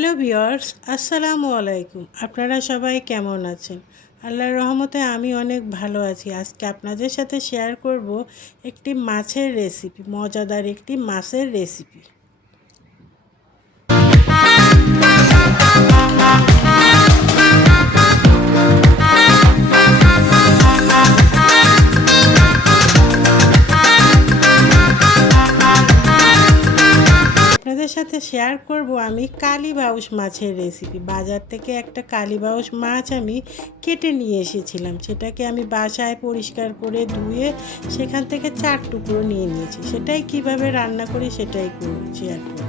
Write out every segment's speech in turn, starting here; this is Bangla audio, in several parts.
হ্যালো ভিউয়ার্স, আসসালামু আলাইকুম। আপনারা সবাই কেমন আছেন? আল্লাহর রহমতে আমি অনেক ভালো আছি। আজকে আপনাদের সাথে শেয়ার করব একটি মাছের রেসিপি, মজাদার একটি মাছের রেসিপি। আপনাদের সাথে শেয়ার করব আমি কালীবাউস মাছের রেসিপি। বাজার থেকে একটা কালীবাউস মাছ আমি কেটে নিয়ে এসেছিলাম। সেটাকে আমি বাসায় পরিষ্কার করে ধুয়ে সেখান থেকে 4 টুকরো নিয়ে নিয়েছি। সেটাই কিভাবে রান্না করি সেটাই শেয়ার করব।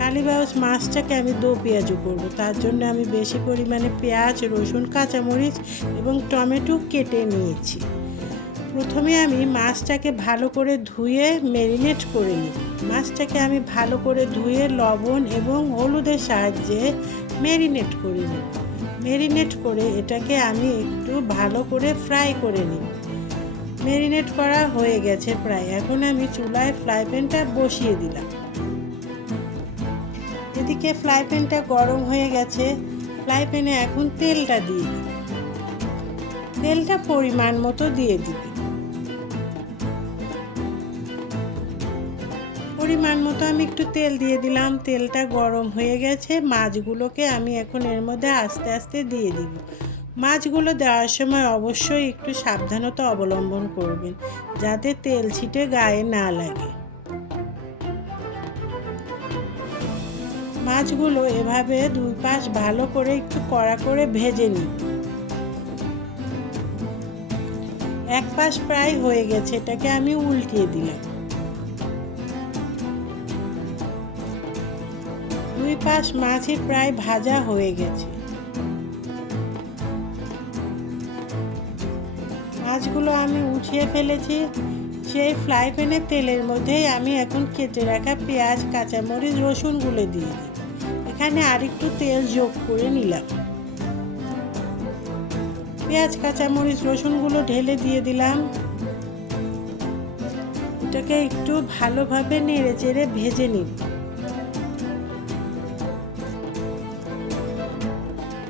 কালীবাউস মাছটাকে আমি দো পেঁয়াজু করব। তার জন্য আমি বেশি পরিমাণে পেঁয়াজ, রসুন, কাঁচামরিচ এবং টমেটো কেটে নিয়েছি। প্রথমে আমি মাছটাকে ভালো করে ধুয়ে ম্যারিনেট করে নিই। মাছটাকে আমি ভালো করে ধুয়ে লবণ এবং হলুদের সাহায্যে ম্যারিনেট করে নিই। ম্যারিনেট করে এটাকে আমি একটু ভালো করে ফ্রাই করে নিই। ম্যারিনেট করা হয়ে গেছে প্রায়। এখন আমি চুলায় ফ্রাই প্যানটা বসিয়ে দিলাম। এদিকে ফ্রাই প্যানটা গরম হয়ে গেছে। ফ্রাই প্যানে এখন তেলটা দিয়ে দিই। তেলটা পরিমাণ মতো দিয়ে দিই। পরিমাণ মতো আমি একটু তেল দিয়ে দিলাম। তেলটা গরম হয়ে গেছে। মাছগুলোকে আমি এখন এর মধ্যে আস্তে আস্তে দিয়ে দিব। মাছগুলো দেওয়ার সময় অবশ্যই একটু সাবধানতা অবলম্বন করবেন, যাতে তেল ছিটে গায়ে না লাগে। মাছগুলো এভাবে দুই পাশ ভালো করে একটু কড়া করে ভেজে নিই। এক পাশ প্রায় হয়ে গেছে, এটাকে আমি উল্টিয়ে দিলাম। দুই পাশ মাছই প্রায় ভাজা হয়ে গেছে। মাছগুলো আমি উঠিয়ে ফেলেছি। সেই ফ্রাই প্যানে তেলের মধ্যেই আমি এখন কেটে রাখা পেঁয়াজ, কাঁচামরিচ, রসুনগুলো দিয়ে দিই। এখানে আরেকটু তেল যোগ করে নিলাম। পেঁয়াজ, কাঁচামরিচ, রসুনগুলো ঢেলে দিয়ে দিলাম। এটাকে একটু ভালোভাবে নেড়ে চেড়ে ভেজে নিব।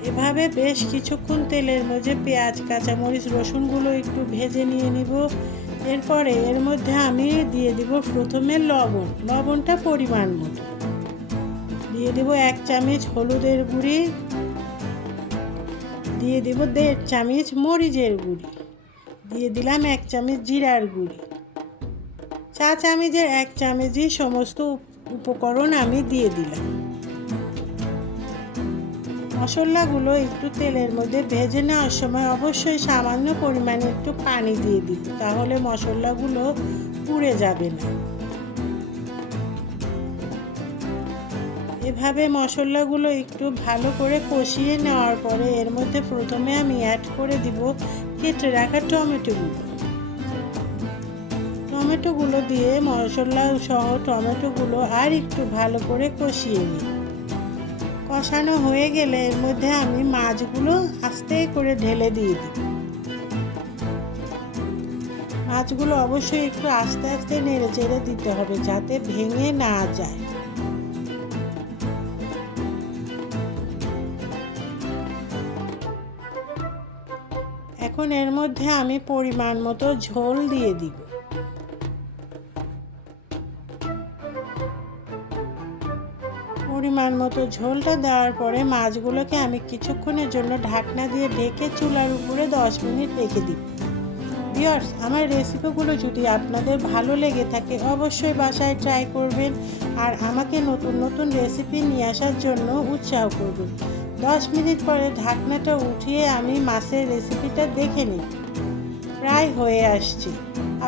এভাবে বেশ কিছুক্ষণ তেলের মধ্যে পেঁয়াজ, কাঁচামরিচ, রসুনগুলো একটু ভেজে নিয়ে নিব। এরপরে এর মধ্যে আমি দিয়ে দিব প্রথমে লবণটা পরিমাণ মতো দিয়ে দিব। 1 চামচ হলুদের গুঁড়ি দিয়ে দিব, 1.5 চামচ মরিচের গুঁড়ি দিয়ে দিলাম, 1 চামচ জিরার গুঁড়ি, 4 চামচের 1 চামচই সমস্ত উপকরণ আমি দিয়ে দিলাম। মশলাগুলো একটু তেলের মধ্যে ভেজে নেওয়ার সময় অবশ্যই সামান্য পরিমাণে একটু পানি দিয়ে দিব, তাহলে মশলাগুলো পুড়ে যাবে না। এভাবে মশলাগুলো একটু ভালো করে কষিয়ে নেওয়ার পরে এর মধ্যে প্রথমে আমি অ্যাড করে দিব কেটে রাখা টমেটোগুলো দিয়ে মশলা সহ টমেটোগুলো আর একটু ভালো করে কষিয়ে নিই। কষানো হয়ে গেলে এর মধ্যে আমি মাছগুলো আস্তে করে ঢেলে দিয়ে দিই। মাছগুলো অবশ্যই একটু আস্তে আস্তে নেড়ে চেড়ে দিতে হবে, যাতে ভেঙে না যায়। এখন এর মধ্যে আমি পরিমাণ মতো ঝোল দিয়ে দিব। পরিমাণ মতো ঝোলটা দেওয়ার পরে মাছগুলোকে আমি কিছুক্ষণের জন্য ঢাকনা দিয়ে ঢেকে চুলার উপরে 10 মিনিট রেখে দিই। ভিউয়ার্স, আমার রেসিপিগুলো যদি আপনাদের ভালো লেগে থাকে অবশ্যই বাসায় ট্রাই করবেন আর আমাকে নতুন নতুন রেসিপি নিয়ে আসার জন্য উৎসাহ করবেন। 10 মিনিট পরে ঢাকনাটা উঠিয়ে আমি মাছের রেসিপিটা দেখে নিই। প্রায় হয়ে আসছে।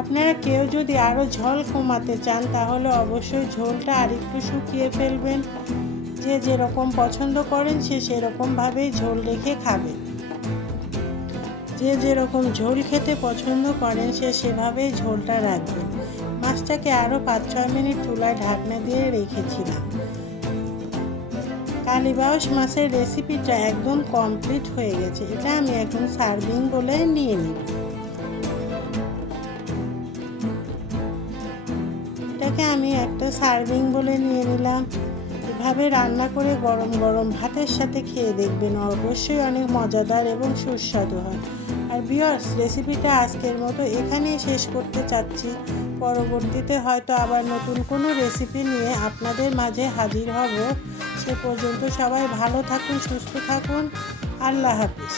আপনারা কেউ যদি আরও ঝোল কমাতে চান তাহলে অবশ্যই ঝোলটা আরেকটু শুকিয়ে ফেলবেন। যে যেরকম পছন্দ করেন সে সেরকমভাবেই ঝোল রেখে খাবেন। যে যেরকম ঝোল খেতে পছন্দ করেন সে সেভাবেই ঝোলটা রাখবেন। মাছটাকে আরও 5-6 মিনিট চুলায় ঢাকনা দিয়ে রেখেছিলাম। কালীবাউস মাছের রেসিপিটা একদম কমপ্লিট হয়ে গেছে। এটা আমি এখন সার্ভিং বলে নিয়ে নিব। এটাকে আমি একটা সার্ভিং বলে নিয়ে নিলাম। এভাবে রান্না করে গরম গরম ভাতের সাথে খেয়ে দেখবেন, অবশ্যই অনেক মজাদার এবং সুস্বাদু হয়। আর ভিউয়ার্স, রেসিপিটা আজকের মতো এখানেই শেষ করতে চাচ্ছি। পরবর্তীতে হয়তো আবার নতুন কোনো রেসিপি নিয়ে আপনাদের মাঝে হাজির হব। সে পর্যন্ত সবাই ভালো থাকুন, সুস্থ থাকুন। আল্লাহ হাফিজ।